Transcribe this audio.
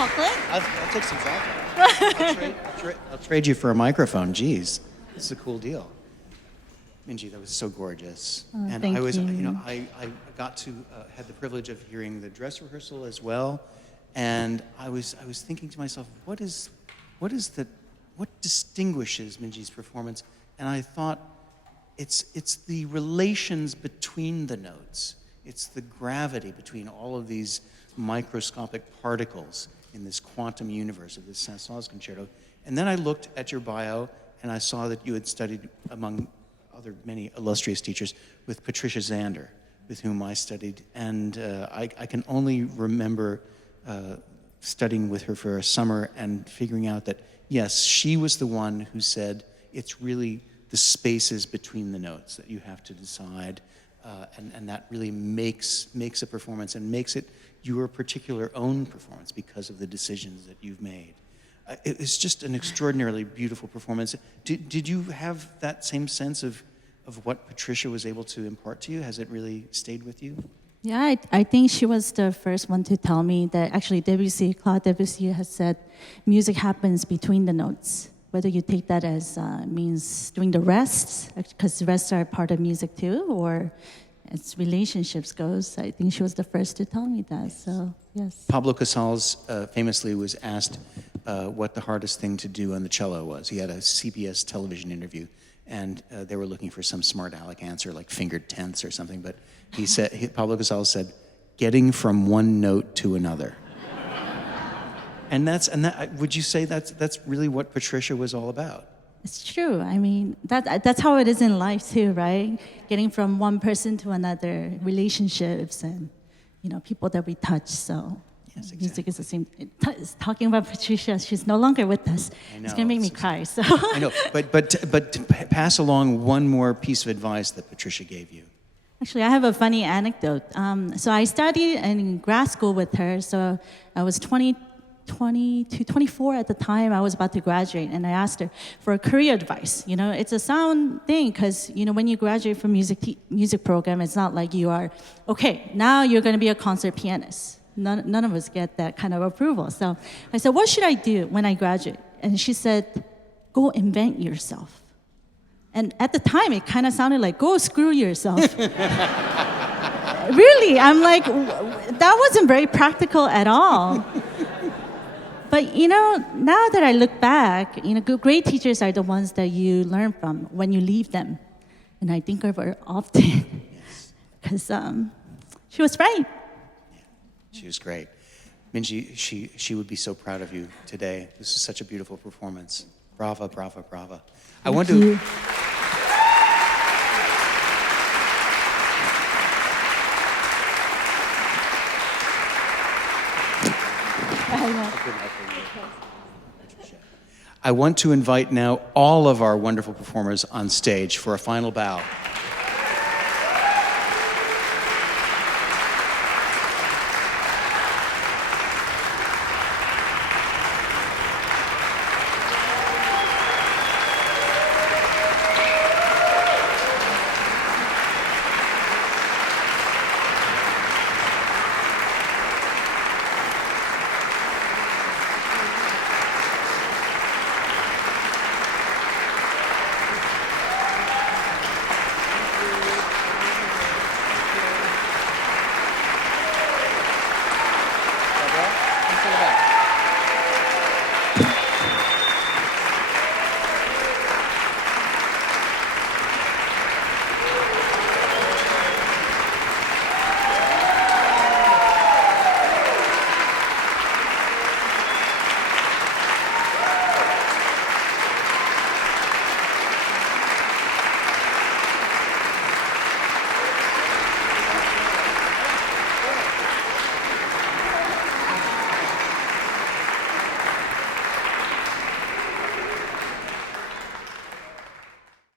chocolate? I'll take some chocolate. I'll trade you for a microphone. Jeez, this is a cool deal. Minji, that was so gorgeous. And thank I was, you. I got to had the privilege of hearing the dress rehearsal as well, and I was thinking to myself, what distinguishes Minji's performance? And I thought, it's the relations between the notes. It's the gravity between all of these microscopic particles in this quantum universe of this Saint-Saens concerto. And then I looked at your bio, and I saw that you had studied, among other many illustrious teachers, with Patricia Zander, with whom I studied. And I can only remember studying with her for a summer and figuring out that, yes, she was the one who said it's really the spaces between the notes that you have to decide, and that really makes a performance and makes it your particular own performance because of the decisions that you've made. It's just an extraordinarily beautiful performance. Did you have that same sense of what Patricia was able to impart to you? Has it really stayed with you? Yeah, I think she was the first one to tell me that actually Claude Debussy has said music happens between the notes. Whether you take that as means doing the rests, because rests are part of music too, or as relationships goes, I think she was the first to tell me that, so yes. Pablo Casals famously was asked what the hardest thing to do on the cello was. He had a CBS television interview, and they were looking for some smart aleck answer, like fingered tenths or something, but Pablo Casals said, getting from one note to another. And would you say that's really what Patricia was all about? It's true. I mean, that's how it is in life too, right? Getting from one person to another, relationships and, people that we touch. So yes, exactly. Music is the same. Talking about Patricia, she's no longer with us. I know, it's going to make me cry. So I know, but to pass along one more piece of advice that Patricia gave you. Actually, I have a funny anecdote. So I studied in grad school with her. So I was 24 at the time. I was about to graduate, and I asked her for a career advice. It's a sound thing because when you graduate from music program, it's not like you are okay. Now you're going to be a concert pianist. None of us get that kind of approval. So I said, what should I do when I graduate? And she said, go invent yourself. And at the time, it kind of sounded like go screw yourself. Really, I'm like, that wasn't very practical at all. But, now that I look back, great teachers are the ones that you learn from when you leave them. And I think of her often because she was right. Yeah, she was great. Minji, she would be so proud of you today. This is such a beautiful performance. Brava, brava, brava. I want to... I want to invite now all of our wonderful performers on stage for a final bow.